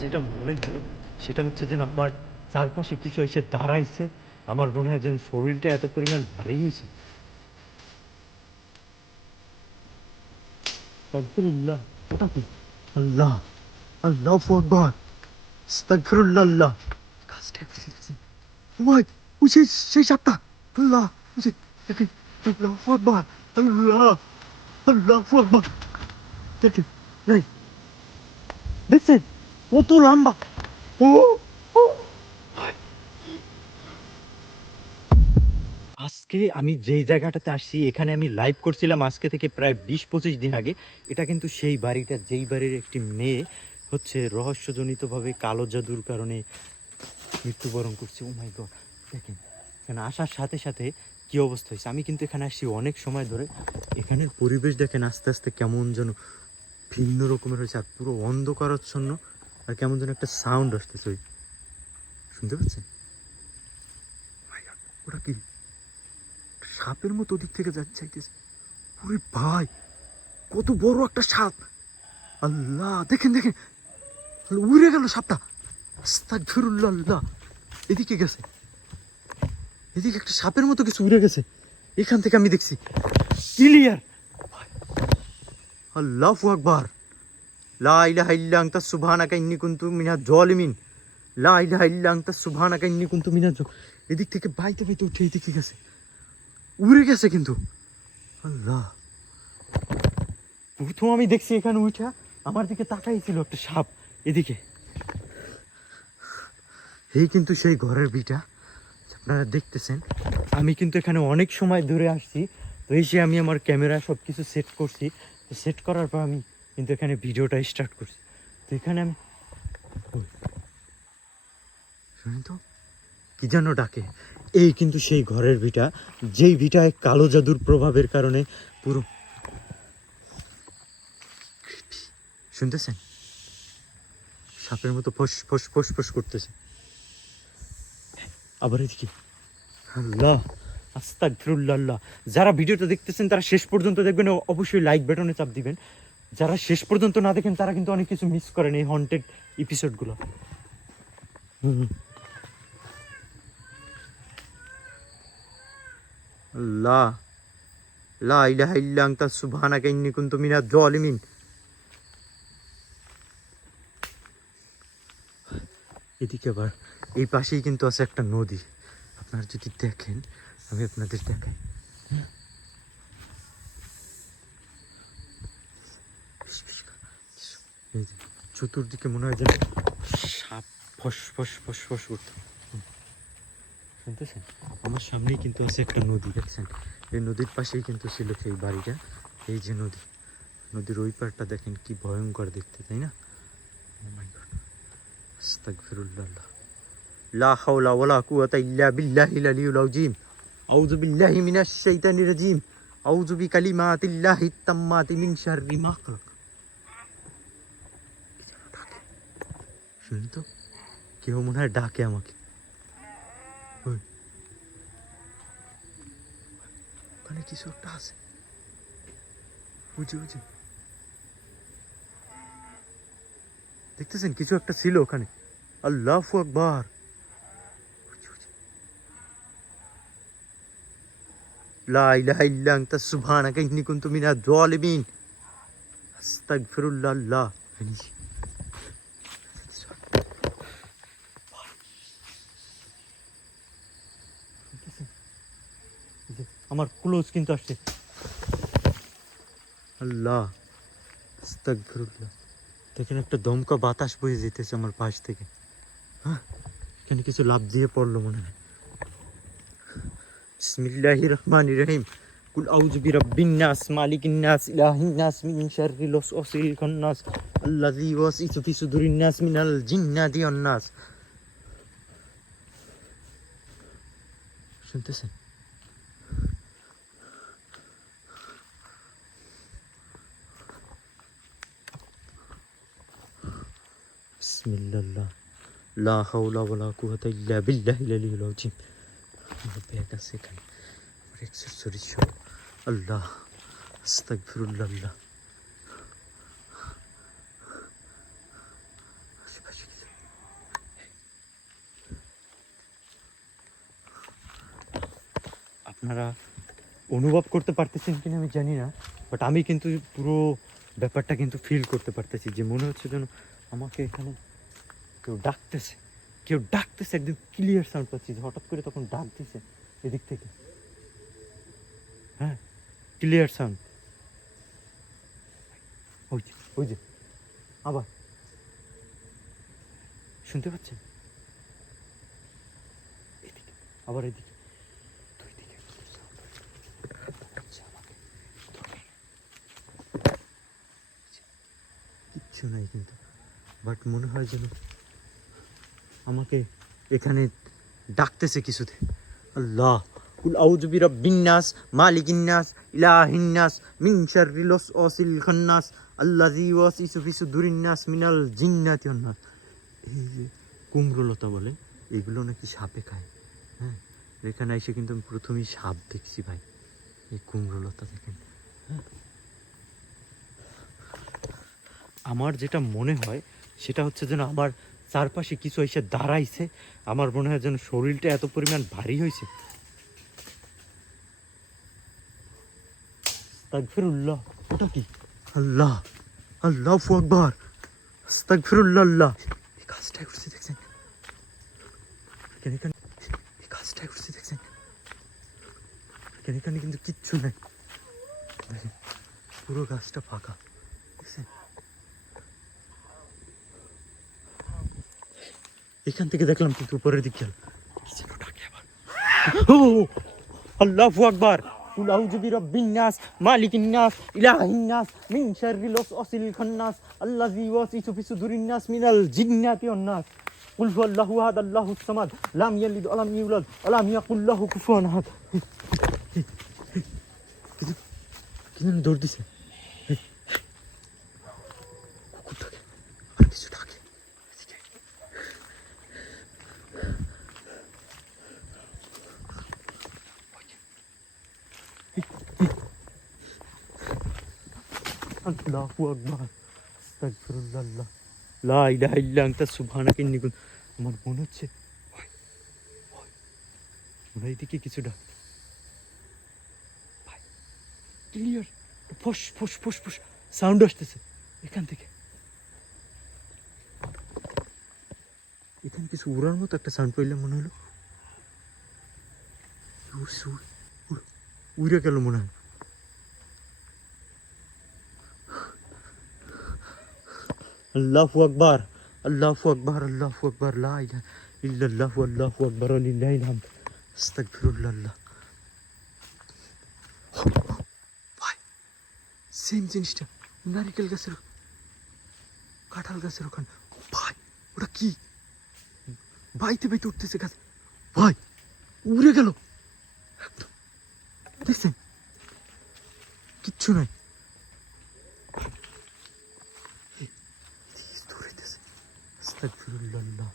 যেটা মনে হলো সেটা হচ্ছে যে আমার চারপাশে কিছু এসে দাঁড়াইছে। আমার মনে হয় যেন শরীরটা এত পরিমাণ ভারী হয়েছে। আস্তাগফিরুল্লাহ। ওটা কি? আল্লাহ, আল্লাহু আকবার, আস্তাগফিরুল্লাহ। আল্লাহ কাজটা ওই ওই সেই সাপটা। আল্লাহ ওই যে দেখেন, আল্লাহু আকবার, আল্লাহ, আল্লাহু আকবার। দেখেন, এই দেখছেন কত লম্বা। ও ও আজকে আমি যেই জায়গাটাতে আসছি এখানে আমি লাইভ করছিলাম আজকে থেকে প্রায় ২০-২৫ দিন আগে। এটা কিন্তু সেই বাড়িটা, যেই বাড়ির একটি মেয়ে হচ্ছে রহস্যজনিতভাবে কালো জাদুর কারণে মৃত্যুবরণ করছে। ও মাই গড! দেখেন এখানে আসার সাথে সাথে কি অবস্থা হয়েছে। আমি কিন্তু এখানে আসছি অনেক সময় ধরে। এখানের পরিবেশ দেখেন আস্তে আস্তে কেমন যেন ভিন্ন রকমের হয়েছে, আর পুরো অন্ধকারাচ্ছন্ন, আর কেমন যেন একটা সাউন্ড আসতেছে। ওই শুনতে পাচ্ছেন? My God, ওটা কি? সাপের মতো ওদিক থেকে যাইতেছে। ওরে ভাই, কত বড় একটা সাপ! আল্লাহ দেখেন দেখেন, উড়ে গেল সাপটা। আস্তাগফিরুল্লাহ। আল্লাহ এদিকে গেছে, এদিকে একটা সাপের মতো কিছু উড়ে গেছে। এখান থেকে আমি দেখছি ক্লিয়ার। আল্লাহু আকবার, লা ইলাহা ইল্লা আনতা সুবহানাকা ইন্নী কুনতু মিনাজ জালিমিন, লা ইলাহা ইল্লা আনতা সুবহানাকা ইন্নী কুনতু মিনাজ এদিক থেকে বাইতে বাইতে উঠে এদিকে গেছে, উড়ে গেছে কিন্তু। আল্লাহ, প্রথম আমি দেখছি এখানে উঠা আমার দিকে তাকাই ছিল একটা সাপ এদিকে। এই কিন্তু সেই ঘরের ভিটা আপনারা দেখতেছেন। আমি কিন্তু এখানে অনেক সময় ধরে আসছি। তো এসে আমি আমার ক্যামেরা সব কিছু সেট করছি। তো সেট করার পর আমি কিন্তু এখানে ভিডিওটা স্টার্ট করছি। তো এখানে আমি শুনি তো কি যেন ডাকে। এই কিন্তু সেই ঘরের ভিটা, যেই ভিটায় কালো জাদুর প্রভাবের কারণে পুরো, শুনতেছেন সাপের মতো ফস ফস ফস ফস করতেছে। আবার এদিকে আল্লাহ, আস্তাগফিরুল্লাহ। আল্লাহ, যারা ভিডিওটা দেখতেছেন তারা শেষ পর্যন্ত দেখবেন, অবশ্যই লাইক বাটনে চাপ দিবেন। যারা শেষ পর্যন্ত না দেখেন তারা কিন্তু অনেক কিছু মিস করেন এই হন্টেড এপিসোডগুলো। আল্লাহ, লা ইলাহা ইল্লা আনতা সুবহানাকা ইন্নী কুনতু মিনাজ জালিমিন। এদিকে আবার এই পাশেই কিন্তু আছে একটা নদী। আপনারা যদি দেখেন, আমি আপনাদের দেখাই। এই যে চতুর্দিকে মনে হয় যেন সাপ ফস ফস ফস ফস করতে। শুনতেছেন? আমার সামনেই কিন্তু আছে একটা নদী, দেখছেন? এই নদীর পাশেই কিন্তু ছিল সেই বাড়িটা। এই যে নদী, নদীর ওই পাড়টা দেখেন কি ভয়ঙ্কর দেখতে, তাই না? ও মাই গড, আস্তাগফিরুল্লাহ। লা হাওলা ওয়ালা কুওয়াতা ইল্লা বিল্লাহিল আলিয়্যিল আযীম। আউযু বিল্লাহি মিনাশ শাইতানির রাজীম। আউযু বিকালিমাতিল্লাহিত তাম্মাতি মিন শাররি মা খালাক। শুনি তো, কেউ মনে হয় ডাকে আমাকে। ওই ওখানে কিছু একটা আছে, বুঝে বুঝে দেখতেছেন কিছু একটা ছিল ওখানে। আল্লাহু আকবার। লা ইলাহা ইল্লা আনতা সুবহানাকা ইন্নী কুনতু মিনাজ জালিমিন। আস্তাগফিরুল্লাহ। আল্লাহ আমার ক্লোজ কিন্তু আসছে। আল্লাহ, আস্তাগফিরুল্লাহ। দেখেন একটা দমকা বাতাস বয়ে যেতেছে আমার পাশ থেকে। হ্যাঁ, এখানে কিছু লাফ দিয়ে পড়লো মনে হয়। বিসমিল্লাহির রহমানির রহিম। কুল আউযু বিরাব্বিন নাস, মালিকিন নাস, ইলাহিন নাস, মিন শাররিল ওয়াসওয়াসিল খান্নাস, আল্লাযী ইউওয়াসওয়িসু ফি সুদুরিন নাস মিনাল জিন্নাতি ওয়ান নাস। শুনতেছেন? বিসমিল্লাহ, লা হাওলা ওয়ালা কুওয়াতা ইল্লা বিল্লাহিল আলিয়্যিল আযীম। আমার ব্যাগ আছে এখানে, আমার অ্যাকসেসরিজ সব। আল্লাহ, আস্তাগফিরুল্লাহ। আল্লাহ, আশেপাশে আপনারা অনুভব করতে পারতেছেন কিনা আমি জানি না, বাট আমি কিন্তু পুরো ব্যাপারটা কিন্তু ফিল করতে পারতেছি, যে মনে হচ্ছে যেন আমাকে এখানে কেউ ডাকতেছে একদম ক্লিয়ার সাউন্ড পাচ্ছি, যে হঠাৎ করে তখন ডাক দিছে এদিক থেকে। হ্যাঁ, ক্লিয়ার সাউন্ড। ওই যে আবার শুনতে পাচ্ছেন? এদিকে, আবার এদিকে, দুই দিকে কিচ্ছু নাই কিন্তু, বাট মনে হয় যেন আমাকে এখানে ডাকতেছে কিছুতে। আল্লাহ, কুল আউযু বিরাব্বিন নাস, মালিকিন নাস, ইলাহিন নাস, মিন শাররিল ওয়াসওয়াসিল খান্নাস, আল্লাযী ইউওয়াসওয়িসু ফি সুদুরিন নাস মিনাল জিন্নাতি ওয়ান নাস। এই যে কুমড়োলতা বলে, এগুলো নাকি সাপে খায়। হ্যাঁ, এখানে এসে কিন্তু আমি প্রথমেই সাপ দেখছি ভাই, এই কুমড়োলতা দেখেন। হ্যাঁ, আমার যেটা মনে হয় সেটা হচ্ছে যেন আমার চারপাশে কিছু এসে দাঁড়াইছে, আমার মনে হয় যেন শরীরটা এত পরিমাণ ভারী হয়েছে। আস্তাগফিরুল্লাহ, ওটা কি? আল্লাহ, আল্লাহু আকবার, আস্তাগফিরুল্লাহ। আল্লাহ, এই কাজটা করছে দেখছেন? এখানে এই কাজটা করছে দেখছেন? এখানে কিন্তু কিচ্ছু নাই, পুরো গাছটা ফাঁকা দেখছেন? এখান থেকে দেখলাম কিন্তু উপরের দিক গেল, আল্লাহু আকবার, কুল আউযু বিরাব্বিন নাস, মালিকিন নাস, ইলাহিন নাস, মিন শাররিল ওয়াসওয়াসিল খান্নাস, আল্লাযী ইউওয়াসওয়িসু ফি সুদুরিন নাস মিনাল জিন্নাতি ওয়ান নাস, কুল হুয়াল্লাহু আহাদ, আল্লাহুস সামাদ, লাম ইয়ালিদ ওয়া লাম ইউলাদ ওয়া লাম ইয়াকুল লাহু কুফুয়ান আহাদ। কিন্তু দৌড় দিছে, কুকুরটাকে আর কিছু ডাকে। আল্লাহু আকবার, আস্তাগফিরুল্লাহ, লা ইলাহা ইল্লা আনতা সুবহানাকা ইন্নী কুনতু। আমার মনে হচ্ছে ওরা এদিকে কিছু ডাক, ক্লিয়ার ফস ফস ফস ফস সাউন্ড আসতেছে এখান থেকে। এখানে কিছু উড়ার মতো একটা সাউন্ড পাইলে মনে হলো, উড়ে গেল মনে হয়। আল্লাহু আকবার, আল্লাহু আকবার, আল্লাহু আকবার, লা ইলাহা ইল্লাল্লাহ, আল্লাহু আকবার, ওয়া লিল্লাহিল হামদ, আস্তাগফিরুল্লাহ। ভাই, সেম জিনিসটা নারিকেল গাছের, কাঁঠাল গাছের ওখানে। ভাই, ওটা কি? বাইতে বাইতে উঠতেছে গাছ, ভাই উড়ে গেল একদম, দেখছেন? কিচ্ছু নাই, দৌড়াইতেছে। আস্তাগফিরুল্লাহ,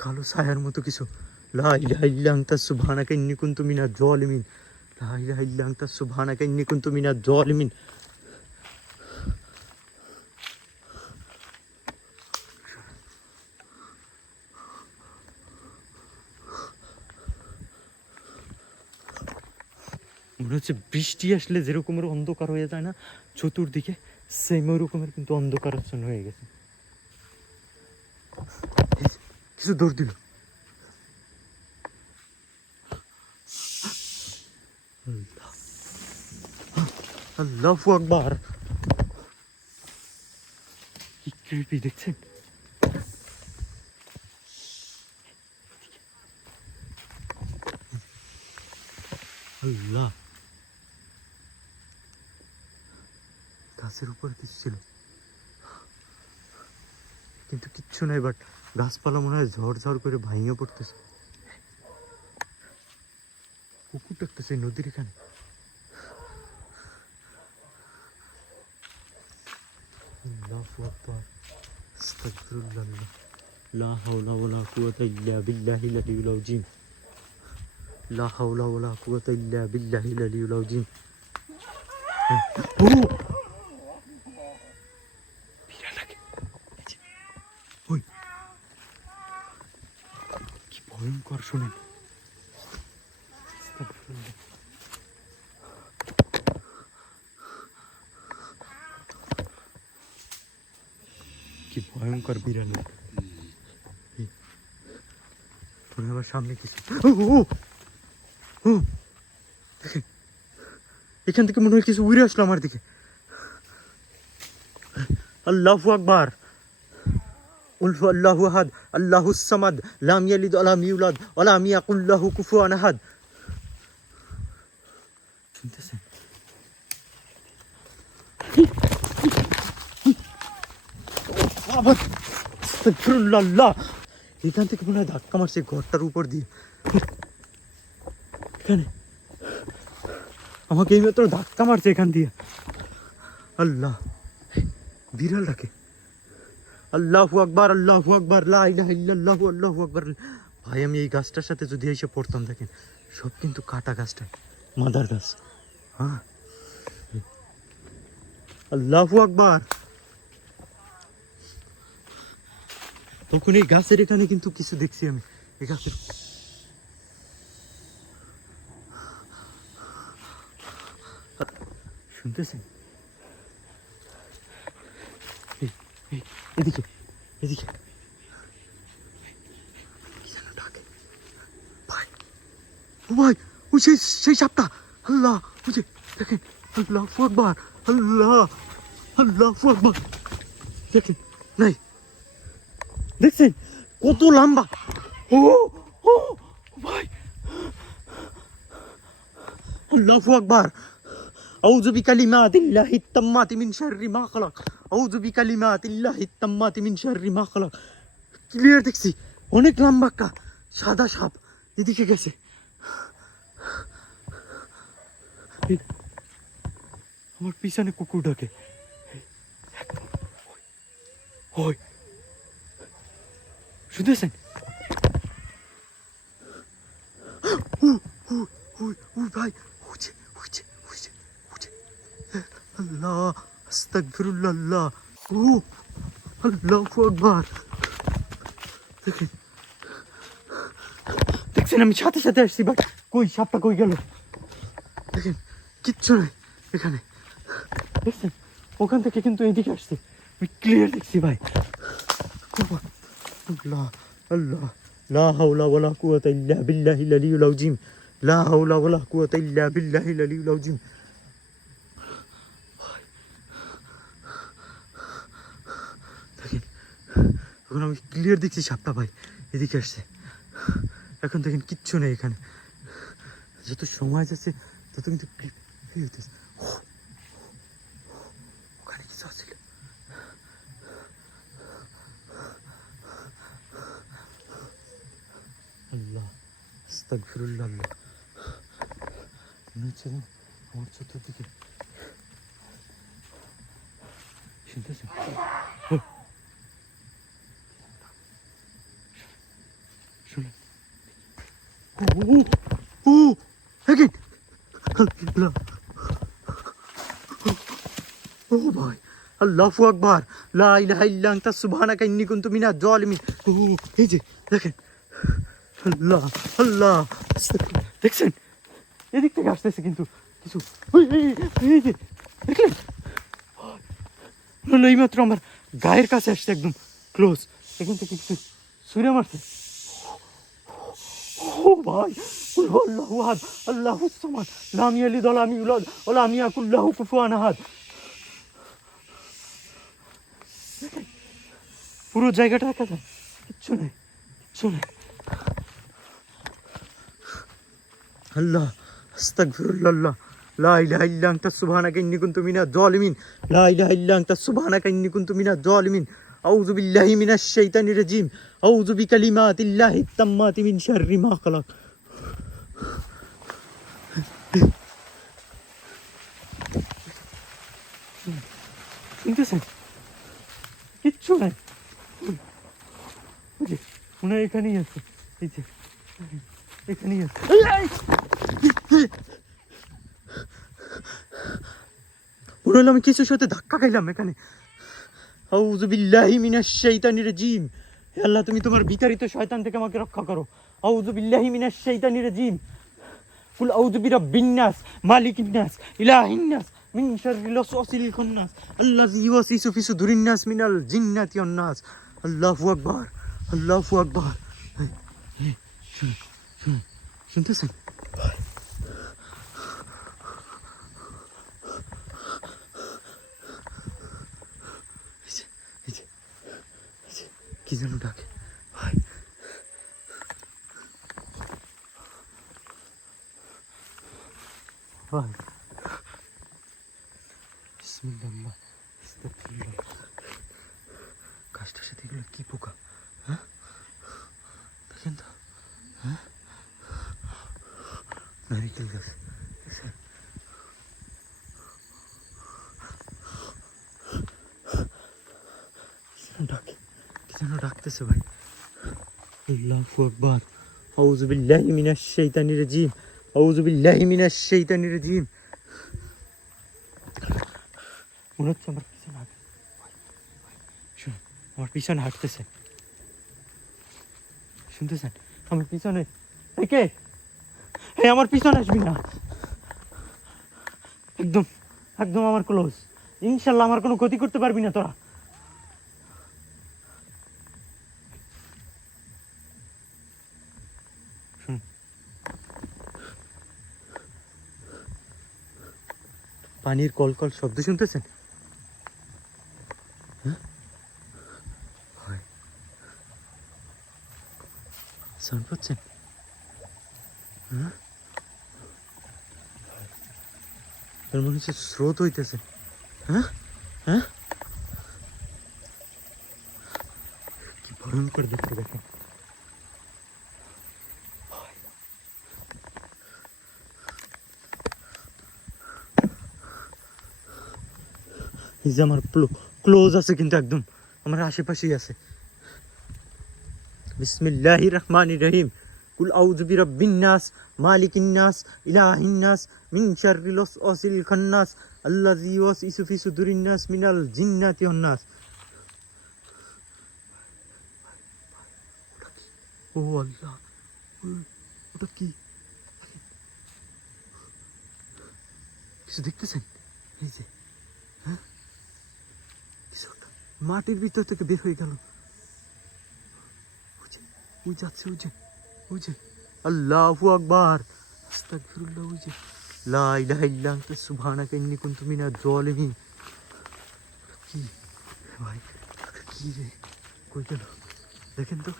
কালো ছায়ার মতো কিছু, লা ইলাহা ইল্লা আনতা সুবহানাকা ইন্নী কুনতু মিনাজ জালিমিন, লা ইলাহা ইল্লা আনতা সুবহানাকা ইন্নী কুনতু মিনাজ জালিমিন। মনে হচ্ছে বৃষ্টি আসলে যেরকমের অন্ধকার হয়ে যায় না চতুর্দিকে, সেম ওই রকমের কিন্তু অন্ধকার হয়ে গেছে। কিছু দৌড় দিল, আল্লাহু আকবার, কি ক্রিপি দেখছেন? আল্লাহ, গাছের উপর কিছু ছিল কিন্তু কিচ্ছু নাই, বাট গাছপালা মনে হয় ঝড় ঝড় করে ভাঙিয়ে পড়তেছে। কুকুর ডাকতেছে নদীর এখানে। আল্লাহু আকবার, আস্তাগফিরুল্লাহ, লা হাওলা ওয়ালা কুওয়াতা ইল্লা বিল্লাহিল আলিয়্যিল আযীম, লা হাওলা ওয়ালা কুওয়াতা ইল্লা বিল্লাহিল আলিয়্যিল আযীম। ও বিড়ালটাকে, ওই কি ভয়ঙ্কর শোনেন। কি ভয়ঙ্কর বিড়াল। আমার সামনে কিছু, দেখেন এখান থেকে মনে হয় কিছু উড়ে আসলো আমার দিকে। আল্লাহু আকবার। আল্লাহু আহাদ আল্লাহুস সামাদ লাম ইয়ালিদ ওয়া লাম ইউলাদ ওয়া লাম ইয়াকুল লাহু কুফুয়ান আহাদ। শুনতেছেন? আস্তাগফিরুল্লাহ। এখান থেকে মনে হয় ধাক্কা মারছে ঘরটার উপর দিয়ে। এখানে আমাকে এইমাত্র ধাক্কা মারছে এখান দিয়ে। আল্লাহ, বিড়ালটাকে। আল্লাহু আকবার আল্লাহু আকবার লা ইলাহা ইল্লাল্লাহু আল্লাহু আকবার। ভাই আমি এই গাছটার সাথে যদি এসে পড়তাম, দেখেন সব কিন্তু কাটা গাছটা, মাদার গাছ। হ্যাঁ, আল্লাহু আকবার। তখন এই গাছের এখানে কিন্তু কিছু দেখছি আমি, এই গাছের শুনতেছেন? এদিকে এদিকে ভাই, ও ভাই, ওই সেই সাপটা। আল্লাহ, ওই যে দেখেন, আল্লাহু আকবার আল্লাহ, আল্লাহু আকবার। দেখেন, নাই দেখছেন কত লম্বা। ও ও ভাই, আল্লাহু আকবার। আউযু বিকালিমাতিল্লাহি তাম্মাতি মিন শাররি মা খালাক। আউযু বিকালিমাতিল্লাহি তাম্মাতি মিন শাররি মা খালাক। ক্লিয়ার দেখছি, অনেক লম্বা একটা সাদা সাপ এদিকে গেছে। আমার পিছনে কুকুর ডাকে। ওই শুনতেছেন? ভাই, আল্লাহ, আস্তাগফিরুল্লাহ। ও আল্লাহু আকবার। দেখেন, দেখছেন আমি সাথে সাথে আসছি, ভাই কই সাপটা কই গেল? দেখেন কিচ্ছু নাই এখানে, দেখছেন? ওখান থেকে কিন্তু এইদিকে আসছে, আমি ক্লিয়ার দেখছি ভাই। আল্লাহ আল্লাহ, লা হাওলা ওয়ালা কুওয়াতা ইল্লা বিল্লাহিল আলিয়্যিল আযীম। লা হাওলা ওয়ালা কুওয়াতা ইল্লা বিল্লাহিল আলিয়্যিল আযীম। দেখেন, এখন আমি ক্লিয়ার দেখছি সাপটা ভাই এদিকে আসছে। এখন দেখেন কিচ্ছু নেই এখানে, যত সময় যাচ্ছে তত কিন্তু ওখানে কিছু আছিল। আল্লাহ, আস্তাগফিরুল্লাহ। মনে হচ্ছে আমার চতুর্দিকে, শুনতেছেন? শুনুন, ও দেখেন, ও ভাই, আল্লাহু আকবার, লা ইলাহা ইল্লা আনতা সুবহানাকা ইন্নী কুনতু মিনাজ জালিমিন। ও এই যে দেখেন, আল্লাহ আল্লাহ, দেখছেন এদিক থেকে আসতেছে কিন্তু কিছু। এই যে দেখলেন, এইমাত্র আমার গায়ের কাছে আসছে, একদম ক্লোজ। এখান থেকে কিছু ছুঁড়ে মারছে। ও ভাই, আল্লাহু আহাদ আল্লাহুস সামাদ লাম ইয়ালিদ ওয়া লাম ইউলাদ ওয়া লাম ইয়াকুল লাহু কুফুয়ান আহাদ। পুরো জায়গাটা দেখা যায়, কিচ্ছু নেই, কিচ্ছু নেই। আল্লাহ, আস্তাগফিরুল্লাহ। লা ইলাহা ইল্লা আনতা সুবহানাকা ইন্নী কুনতু মিনাজ জালিমিন। লা ইলাহা ইল্লা আনতা সুবহানাকা ইন্নী কুনতু মিনাজ জালিমিন। আউযু বিল্লাহি মিনাশ শাইতানির রাজিম। আউযু বিকালিমাতিল্লাহি তাম্মাতি মিন শাররি মা খালাক। শুনতেছেন? কিচ্ছু নাই, মনে হয় এখানেই আছে। এই যে এখানেই আছে। মনে হলো আমি কিছুর সাথে ধাক্কা খাইলাম এখানে। আউযু বিল্লাহি মিনাশ শাইতানির রাজিম। হে আল্লাহ, তুমি তোমার বিতাড়িত শয়তান থেকে আমাকে রক্ষা করো। আউযু বিল্লাহি মিনাশ শাইতানির রাজিম। কুল আউযু বিরাব্বিন নাস মালিকিন নাস ইলাহিন নাস মিন শাররিল ওয়াসওয়াসিল খান্নাস আল্লাযী ইউওয়াসওয়িসু ফি সুদুরিন নাস মিনাল জিন্নাতি ওয়ান নাস। আল্লাহু আকবার, আল্লাহু আকবার। শুনতেছেন? কি যেন ডাকে ভাই। ভাই বিসমিল্লাহ, আস্তাগফিরুল্লাহ। গাছটার সাথে এগুলো কি পোকা? হ্যাঁ দেখেন তো। হ্যাঁ নারিকেল গাছ। ডাকে, কি যেন ডাকতেছে ভাই। আল্লাহু আকবার। আউযু বিল্লাহি মিনাশ শাইতানির রাজিম। আউযু বিল্লাহি মিনাশ শাইতানির রাজিম। মনে হচ্ছে আমার পিছনে হাঁটে। শুনুন, আমার পিছনে হাঁটতেছে। শুনতেছেন? আমার পিছনে কে? হ্যাঁ, আমার পিছনে আসবি না। একদম একদম আমার ক্লোজ। ইনশাল্লাহ আমার কোনো ক্ষতি করতে পারবি না তোরা। পানির কলকল শব্দ শুনতেছেন? সাউন্ড পাচ্ছেন? তার মনে হচ্ছে স্রোত হইতেছে। হ্যাঁ হ্যাঁ, কি ভয়ঙ্কর দেখতে দেখেন। এই যে আমার ক্লোজ আছে, কিন্তু একদম আমার আশেপাশেই আছে। বিসমিল্লাহির রহমানির রহিম। কুল আউযু বিরাব্বিন নাস মালিকিন নাস ইলাহিন নাস মিন শাররিল ওয়াসওয়াসিল খান্নাস আল্লাযী ইউওয়াসওয়িসু ফি সুদুরিন নাস মিনাল জিন্নাতি ওয়ান নাস। ও আল্লাহ, ওটা কি? কিছু দেখতেছেন? এই যে হ্যাঁ, কিছু মাটির ভিতর থেকে বের হয়ে গেল। ওই যাচ্ছে, ওই যে আল্লাহু আকবার, আস্তাগফিরুল্লাহ। ওই যে লা ইলাহা ইল্লা আনতা সুবহানাকা ইন্নী কুনতু মিনাজ জালিমিন। কি ভাই, কি রে? কই গেল? দেখেন তো,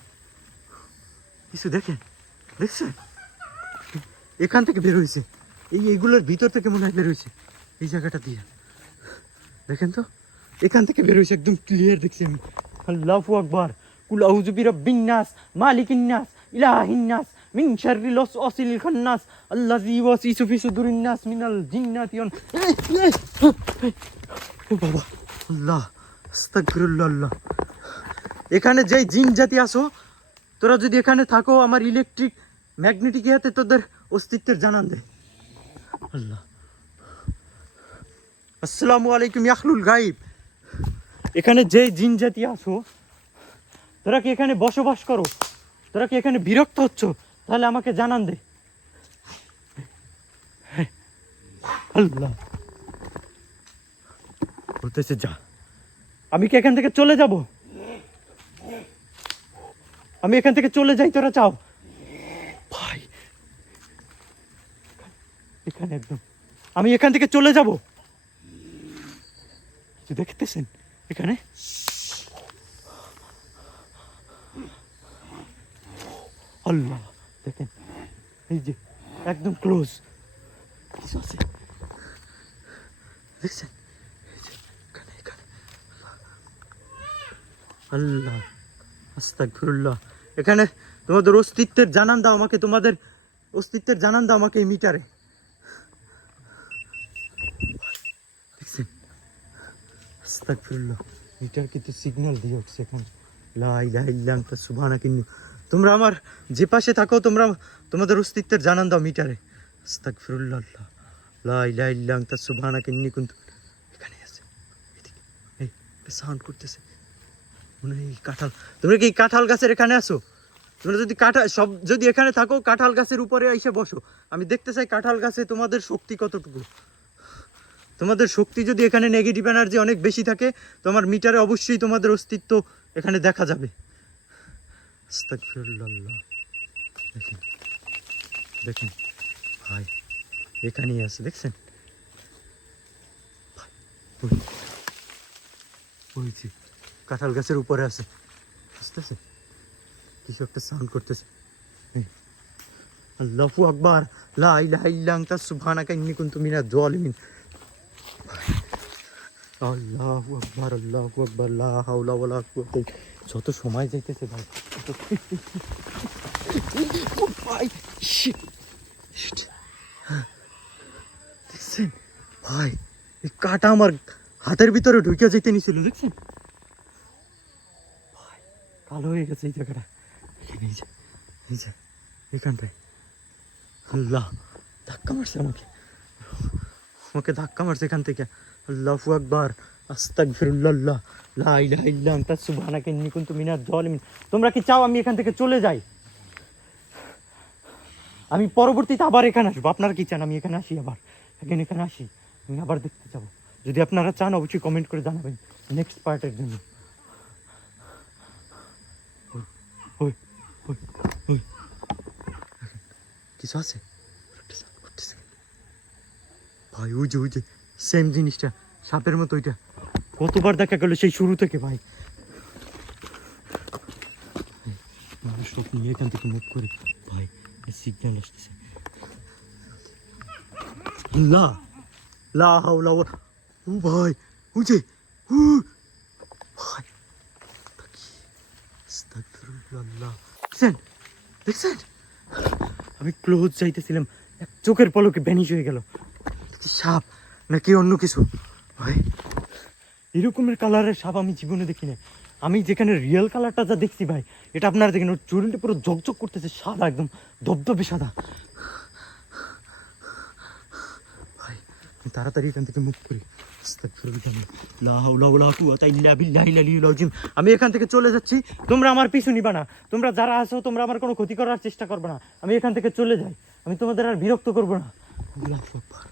কিছু দেখেন, দেখছেন? এখান থেকে বের হয়েছে, এইগুলোর ভিতর থেকে মনে হয় বের হয়েছে, এই জায়গাটা দিয়ে। দেখেন তো, এখান থেকে বের হয়েছে, একদম ক্লিয়ার দেখছি আমি। আল্লাহু আকবার। কুল আউযু বিরাব্বিন নাস মালিকিন নাস ইলাহিন নাস মিন শাররিল ওয়াসওয়াসিল খান্নাস আল্লাযী ইউওয়াসওয়িসু ফি সুদুরিন নাস মিনাল জিন্নাতি ওয়ান। ও বাবা, আল্লাহ, আস্তাগফিরুল্লাহ। আল্লাহ, এখানে যেই জিন জাতি আসো, তোরা যদি এখানে থাকো, আমার ইলেকট্রিক ম্যাগনেটিক ইয়াতে তোদের অস্তিত্বের জানান দে। আল্লাহ, আসসালামু আলাইকুম ইয়াখলুল গাইব। এখানে যেই জিন জাতি আসো, তোরা কি এখানে বসবাস করো, তোরা কি এখানে বিরক্ত হচ্ছ, তাহলে আমাকে জানান দে। আল্লাহ বলতেছে যা। আমি কি এখান থেকে চলে যাব? আমি এখান থেকে চলে যাই, তোরা চাও? ভাই এখানে একদম, আমি এখান থেকে চলে যাব। দেখতেছেন এখানে? আল্লাহ দেখেন, এই যে একদম ক্লোজ কিছু আছে, দেখছেন? আল্লাহ, আস্তাগফিরুল্লাহ। এখানে তোমাদের অস্তিত্বের জানান দাও আমাকে, তোমাদের অস্তিত্বের জানান দাও আমাকে এই মিটারে। দেখছেন? আস্তাগফিরুল্লাহ। মিটার কিন্তু সিগন্যাল দিয়ে উঠছে এখন। লা ইলাহা ইল্লা আনতা সুবহানাকা ইন্নী। তোমরা আমার যে পাশে থাকো, তোমরা তোমাদের অস্তিত্বের জানান দাও মিটারে। আস্তাগফিরুল্লাহ। লা ইলাহা ইল্লা আনতা সুবহানাকা ইন্নী কুনতু। একটা সাউন্ড করতেছে, মনে হয় এই কাঁঠাল। তোমরা কি কাঁঠাল গাছের এখানে আসো? তোমরা যদি সব যদি এখানে থাকো, কাঁঠাল গাছের উপরে এসে বসো। আমি দেখতে চাই কাঁঠাল গাছে তোমাদের শক্তি কতটুকু। তোমাদের শক্তি যদি এখানে নেগেটিভ এনার্জি অনেক বেশি থাকে, তোমার মিটারে অবশ্যই তোমাদের অস্তিত্ব এখানে দেখা যাবে। আস্তাগফিরুল্লাহ। দেখেন দেখেন ভাই, এখানেই আছে, দেখছেন? বলছি কাঁঠাল গাছের উপরে আছে, বুঝতেছে? কিছু একটা সাউন্ড করতেছে। আল্লাহু আকবার, লা ইলাহা ইল্লা আনতা সুবহানাকা ইন্নী কুনতু মিনাজ জালিমিন। আল্লাহু আকবার, আল্লাহু আকবার, লা হাওলা ওয়ালা কুওয়াতা। যত সময় যাইতেছে ভাই, ভাই শিট শিট, দেখছেন ভাই, এই কাটা আমার হাতের ভিতরে ঢুকে যেতে নিছিল, দেখছেন ভাই? কালো হয়ে গেছে এই জায়গাটা, এই যে এই যে এখানটায়। আল্লাহ, ধাক্কা মারছে আমাকে, আমাকে ধাক্কা মারছে এখান থেকে। আল্লাহু আকবার, আস্তাগফিরুল্লাহ, লা ইলাহা ইল্লা আনতা সুবহানাকা ইন্নী কুনতু মিনাজ জালিমিন। তোমরা কি চাও আমি এখান থেকে চলে যাই? আমি পরবর্তীতে আবার এখানে আসবো। আপনারা কি চান আমি এখানে আসি, আবার এখানে আসি, আমি আবার দেখতে যাবো? যদি আপনারা চান অবশ্যই কমেন্ট করে জানাবেন নেক্সট পার্টের জন্য। ওই ওই ওই কিছু আছে ভাই, ওই যে সেম জিনিসটা, সাপের মতো। ওইটা কতবার দেখা গেল সেই শুরু থেকে ভাই। মানুষ সব নিয়ে এখান থেকে মুভ করে ভাই, সিগন্যাল আসতেছে। লা লা হাওলা ওয়া, ও ভাই, ওই যে ভাই, আস্তাগফিরুল্লাহ। দেখছেন দেখছেন, আমি ক্লোজ যাইতেছিলাম, এক চোখের পলকে ভ্যানিশ হয়ে গেল। সাপ নাকি অন্য কিছু ভাই? এরকমের কালারের সাপ আমি জীবনে দেখি না। আমি যেখানে রিয়েল কালারটা যা দেখছি ভাই, এটা আপনারা দেখেন, ওর চুরিটা পুরো ঝকঝক করতেছে, সাদা, একদম ধবধবে সাদা। ভাই আমি তাড়াতাড়ি এখান থেকে মুভ করি। আমি এখান থেকে চলে যাচ্ছি, তোমরা আমার পিছু নিবা না। তোমরা যারা আছো তোমরা আমার কোনো ক্ষতি করার চেষ্টা করবে না। আমি এখান থেকে চলে যাই, আমি তোমাদের আর বিরক্ত করবো না। আল্লাহু আকবার।